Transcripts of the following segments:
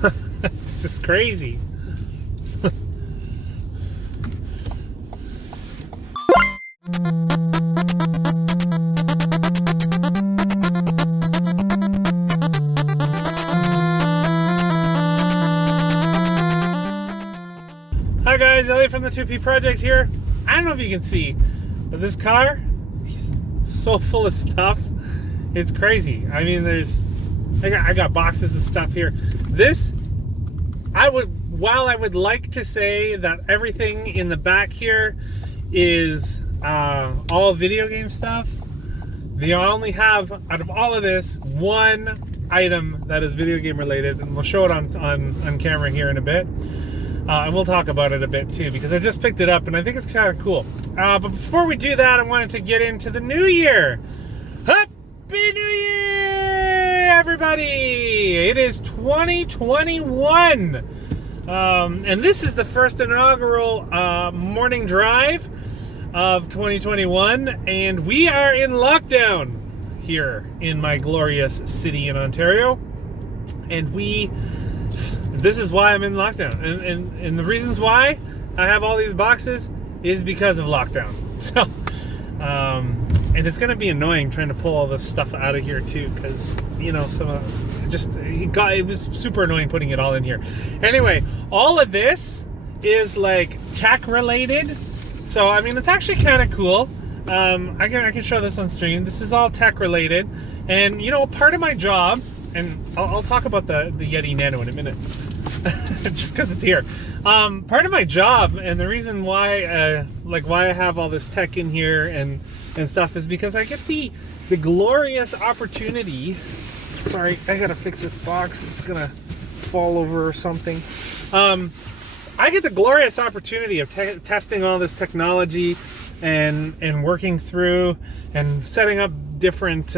This is crazy. Hi guys, Elliot from the 2P Project here. I don't know if you can see, but this car is so full of stuff. It's crazy. I mean, I got boxes of stuff here. While I would like to say that everything in the back here is all video game stuff, they only have, out of all of this, one item that is video game related, and we'll show it on camera here in a bit. And we'll talk about it a bit too, because I just picked it up and I think it's kind of cool. But before we do that, I wanted to get into the new year. Happy New Year, everybody! It is 2021. And this is the first inaugural morning drive of 2021. And we are in lockdown here in my glorious city in Ontario. And this is why I'm in lockdown. And the reasons why I have all these boxes is because of lockdown. So, and it's going to be annoying trying to pull all this stuff out of here too, because, you know, it was super annoying putting it all in here. Anyway, all of this is like tech related. So, I mean, it's actually kind of cool. I can show this on stream. This is all tech related. And, you know, part of my job, and I'll talk about the Yeti Nano in a minute, just because it's here. Part of my job, and the reason why I have all this tech in here and stuff, is because I get the glorious opportunity. Sorry, I gotta fix this box. It's gonna fall over or something. I get the glorious opportunity of testing all this technology and working through and setting up different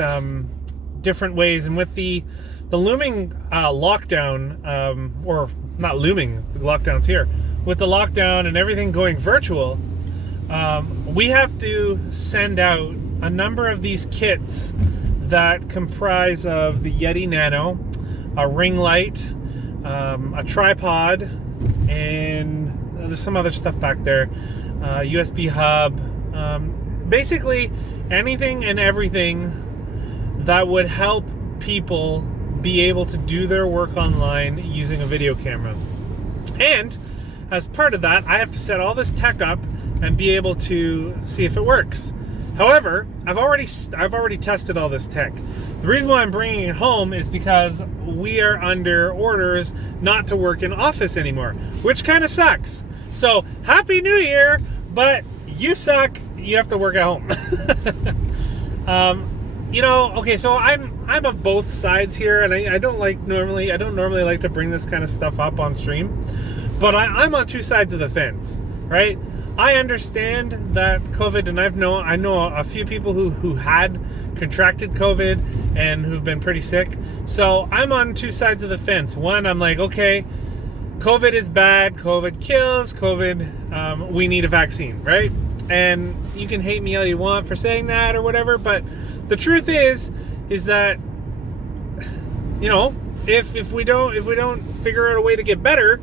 ways. And with the looming lockdown, or not looming, the lockdown's here. With the lockdown and everything going virtual, we have to send out a number of these kits that comprise of the Yeti Nano, a ring light, a tripod, and there's some other stuff back there, USB hub, basically anything and everything that would help people be able to do their work online using a video camera. And as part of that, I have to set all this tech up and be able to see if it works. However, I've already tested all this tech. The reason why I'm bringing it home is because we are under orders not to work in office anymore, which kind of sucks. So, Happy New Year, but you suck. You have to work at home. You know, okay, so I'm of both sides here, and I don't normally like to bring this kind of stuff up on stream, but I'm on two sides of the fence, right? I understand that COVID, and I know a few people who had contracted COVID and who've been pretty sick. So I'm on two sides of the fence. One, I'm like, okay, COVID is bad, COVID kills, we need a vaccine, right? And you can hate me all you want for saying that or whatever, but the truth is that, you know, if we don't figure out a way to get better,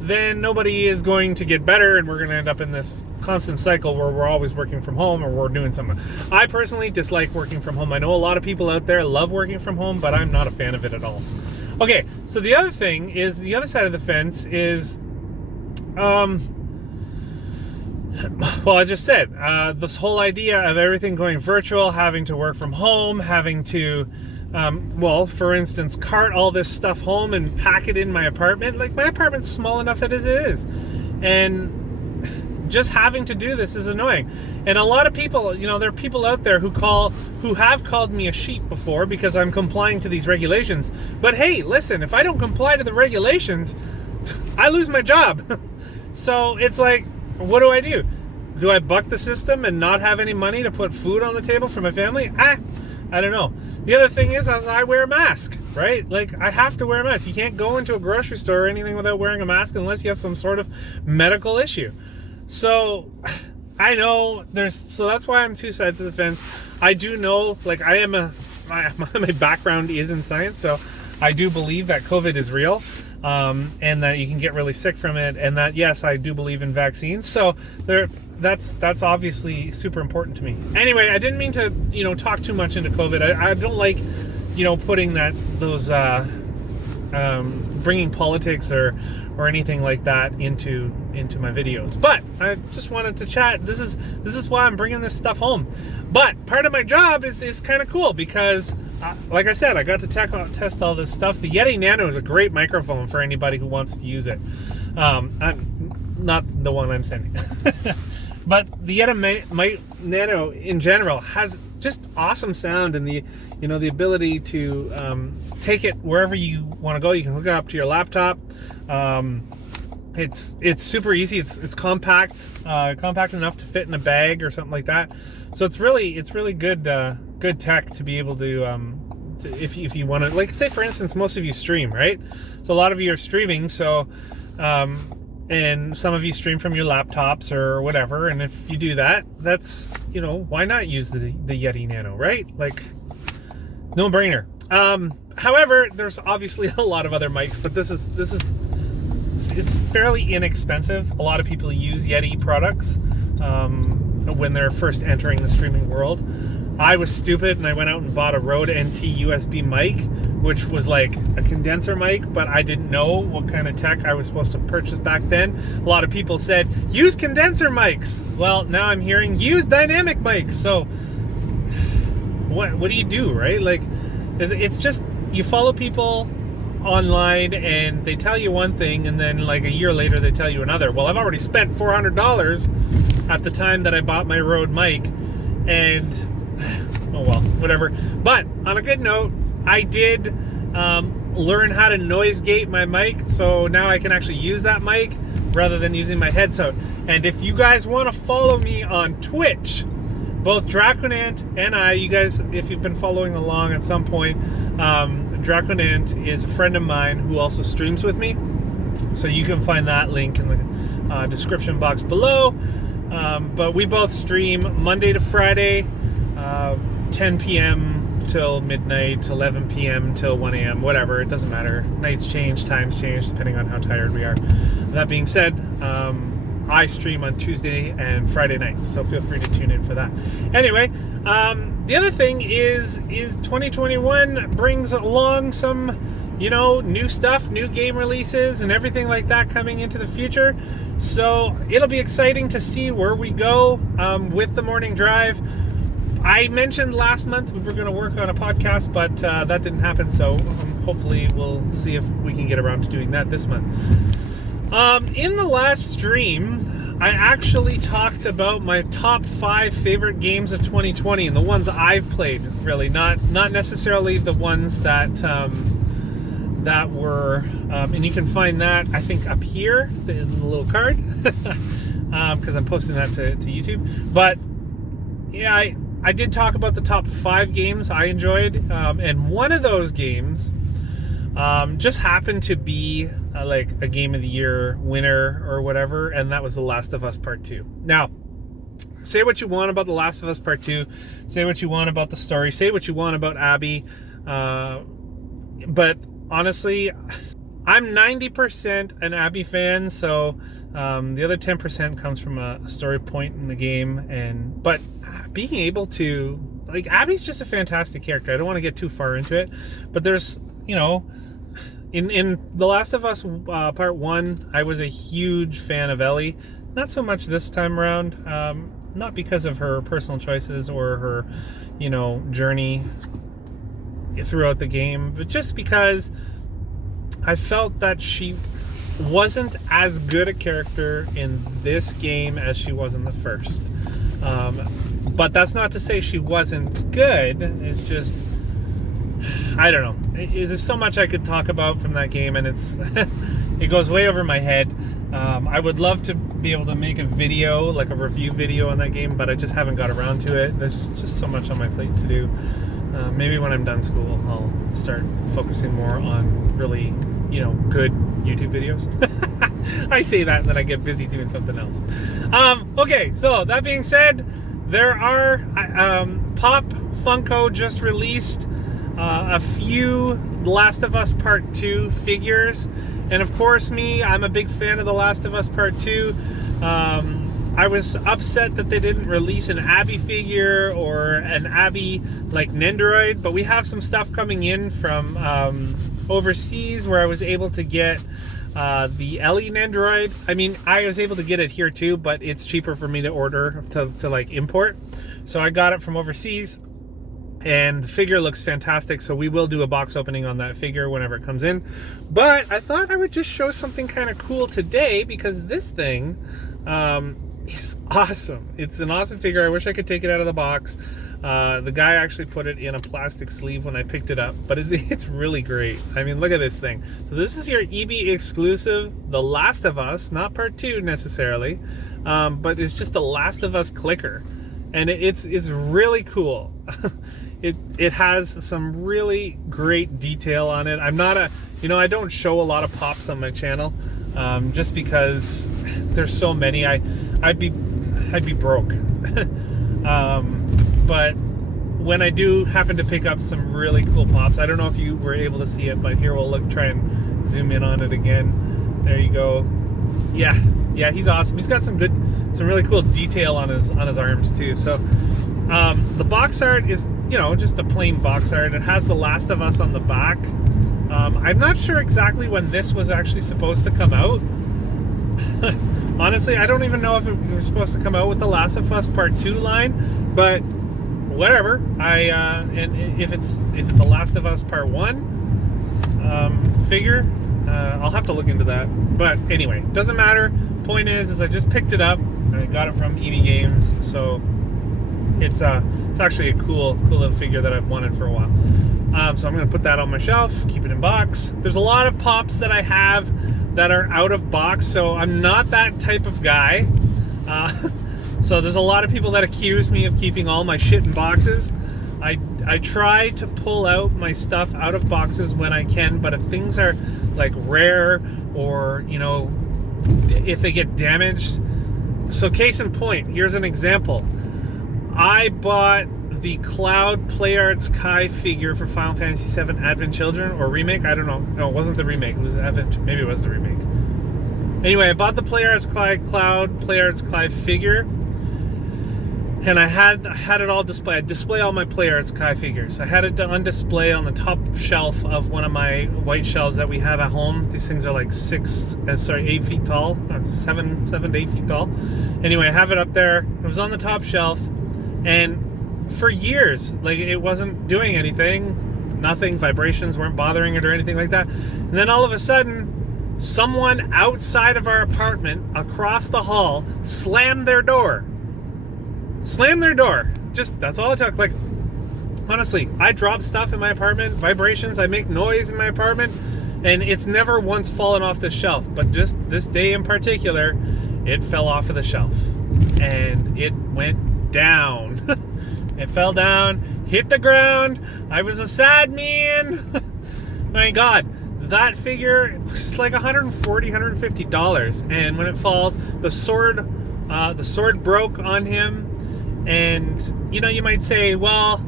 then nobody is going to get better, and we're going to end up in this constant cycle where we're always working from home or we're doing something. I personally dislike working from home. I know a lot of people out there love working from home, but I'm not a fan of it at all. Okay, so the other thing is, the other side of the fence is, well, I just said, this whole idea of everything going virtual, having to work from home, having to, well, for instance, cart all this stuff home and pack it in my apartment. Like, my apartment's small enough as it is. And just having to do this is annoying. And a lot of people, you know, there are people out there who have called me a sheep before because I'm complying to these regulations. But hey, listen, if I don't comply to the regulations, I lose my job. So it's like, what do I do? Do I buck the system and not have any money to put food on the table for my family? I don't know. The other thing is I wear a mask, right? Like, I have to wear a mask. You can't go into a grocery store or anything without wearing a mask unless you have some sort of medical issue. So I know so that's why I'm two sides of the fence. I do know, like, my background is in science, so I do believe that COVID is real. and that you can get really sick from it, and that, yes, I do believe in vaccines. So that's obviously super important to me. Anyway, I didn't mean to, talk too much into COVID. I don't like, putting those bringing politics or anything like that into my videos. But I just wanted to chat. This is why I'm bringing this stuff home. But part of my job is kind of cool because, like I said, I got to test all this stuff. The Yeti Nano is a great microphone for anybody who wants to use it. I'm not the one I'm sending. But the Yeti Nano in general has just awesome sound, and the ability to take it wherever you want to go. You can hook it up to your laptop. It's super easy. It's compact enough to fit in a bag or something like that. So it's really good tech to be able to if you want to, like, say for instance, most of you stream, right? So a lot of you are streaming. So and some of you stream from your laptops or whatever. And if you do that, that's why not use the Yeti Nano, right? Like, no brainer. However, there's obviously a lot of other mics, but it's fairly inexpensive. A lot of people use Yeti products when they're first entering the streaming world. I was stupid and I went out and bought a Rode NT USB mic, which was like a condenser mic, but I didn't know what kind of tech I was supposed to purchase back then. A lot of people said, use condenser mics. Well, now I'm hearing use dynamic mics. So what do you do, right? Like, it's just, you follow people online and they tell you one thing, and then like a year later they tell you another. Well, I've already spent $400 at the time that I bought my Rode mic, and oh well, whatever. But on a good note, I did learn how to noise gate my mic, so now I can actually use that mic rather than using my headset. And if you guys want to follow me on Twitch, both Draconant and I, you guys, if you've been following along at some point, Draconant is a friend of mine who also streams with me. So you can find that link in the description box below. But we both stream Monday to Friday, 10 p.m. till midnight, 11 p.m. till 1 a.m., whatever. It doesn't matter. Nights change, times change, depending on how tired we are. That being said, I stream on Tuesday and Friday nights, so feel free to tune in for that. Anyway, the other thing is 2021 brings along some, new stuff, new game releases and everything like that coming into the future. So it'll be exciting to see where we go with the morning drive. I mentioned last month we were going to work on a podcast, but that didn't happen. So hopefully we'll see if we can get around to doing that this month. In the last stream, I actually talked about my top 5 favorite games of 2020 and the ones I've played, really, not necessarily the ones that were, and you can find that, I think, up here in the little card, because I'm posting that to YouTube. But yeah, I did talk about the top 5 games I enjoyed, and one of those games just happened to be like a Game of the Year winner or whatever, and that was The Last of Us Part 2. Now, say what you want about The Last of Us Part 2, say what you want about the story, say what you want about Abby, but honestly, I'm 90% an Abby fan, so the other 10% comes from a story point in the game, but being able to, like, Abby's just a fantastic character. I don't want to get too far into it, but there's, in The Last of Us Part 1, I was a huge fan of Ellie. Not so much this time around, not because of her personal choices or her, journey throughout the game, but just because I felt that she wasn't as good a character in this game as she was in the first. But that's not to say she wasn't good. It's just, I don't know. There's so much I could talk about from that game, and it goes way over my head. I would love to be able to make a video, like a review video on that game, but I just haven't got around to it. There's just so much on my plate to do. Maybe when I'm done school, I'll start focusing more on really, good YouTube videos. I say that and then I get busy doing something else. Okay, so that being said, there are Pop Funko just released a few Last of Us Part 2 figures, And of course, I'm a big fan of The Last of Us Part 2. I was upset that they didn't release an Abby figure or an Abby like Nendoroid, but we have some stuff coming in from overseas where I was able to get the Ellie Nendoroid. I mean, I was able to get it here too, but it's cheaper for me to order to like import. So I got it from overseas, and the figure looks fantastic. So we will do a box opening on that figure whenever it comes in. But I thought I would just show something kind of cool today, because this thing is awesome. It's an awesome figure. I wish I could take it out of the box. The guy actually put it in a plastic sleeve when I picked it up, but it's really great. I mean, look at this thing. So this is your EB exclusive, The Last of Us, not Part 2 necessarily, but it's just The Last of Us clicker, and it's really cool. It has some really great detail on it. I'm not I don't show a lot of pops on my channel, just because there's so many. I'd be broke. But when I do happen to pick up some really cool pops, I don't know if you were able to see it, but here we'll try and zoom in on it again. There you go. Yeah, he's awesome. He's got some really cool detail on his arms too. So the box art is, just a plain box art. It has The Last of Us on the back. I'm not sure exactly when this was actually supposed to come out. Honestly, I don't even know if it was supposed to come out with The Last of Us Part 2 line, but whatever. And if it's The Last of Us Part 1 figure, I'll have to look into that. But anyway, doesn't matter. Point is I just picked it up and I got it from EB Games, so it's actually a cool little figure that I've wanted for a while. So I'm gonna put that on my shelf, keep it in box. There's a lot of pops that I have that are out of box, so I'm not that type of guy. So there's a lot of people that accuse me of keeping all my shit in boxes. I try to pull out my stuff out of boxes when I can, but if things are like rare or if they get damaged. So case in point, here's an example. I bought the Cloud Play Arts Kai figure for Final Fantasy VII Advent Children, or remake, I don't know. No, it wasn't the remake, it was Advent, maybe it was the remake. Anyway, I bought the Cloud Play Arts Kai figure, and I had it all displayed. I display all my Play Arts Kai figures. I had it on display on the top shelf of one of my white shelves that we have at home. These things are like 8 feet tall, or 7 to 8 feet tall. Anyway, I have it up there. It was on the top shelf, and for years, like, it wasn't doing anything. Nothing, vibrations weren't bothering it or anything like that. And then all of a sudden, someone outside of our apartment across the hall slammed their door. Just, that's all it took. Like, honestly, I drop stuff in my apartment, vibrations, I make noise in my apartment, and it's never once fallen off the shelf. But just this day in particular, it fell off of the shelf. And it went down. It fell down, hit the ground. I was a sad man. My God, that figure was like $140, $150. And when it falls, the sword broke on him. And you might say, well,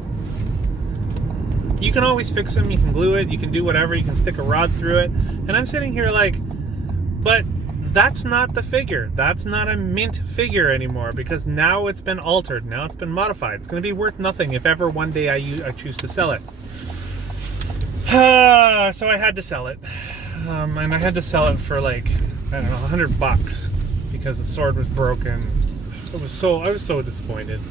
you can always fix them. You can glue it. You can do whatever. You can stick a rod through it. And I'm sitting here like, but that's not the figure. That's not a mint figure anymore, because now it's been altered. Now it's been modified. It's going to be worth nothing if ever one day I choose to sell it. So I had to sell it. And I had to sell it for like, I don't know, $100 because the sword was broken. I was so disappointed.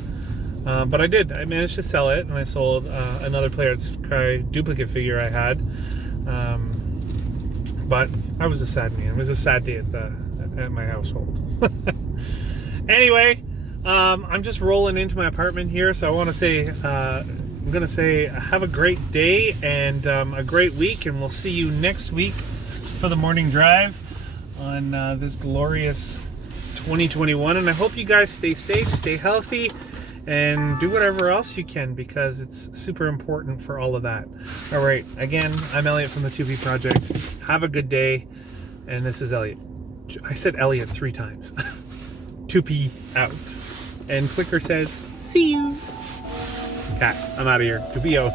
But I did. I managed to sell it, and I sold another Play Arts Kai duplicate figure I had. But I was a sad man. It was a sad day at my household. Anyway, I'm just rolling into my apartment here, so I want to say, I'm going to say, have a great day and a great week, and we'll see you next week for the morning drive on this glorious 2021. And I hope you guys stay safe, stay healthy, and do whatever else you can, because it's super important for all of that. All right, again, I'm Elliot from the 2P Project. Have a good day, and this is Elliot. I said Elliot 3 times. 2P out. And Clicker says, see you. Okay, I'm out of here. 2P out.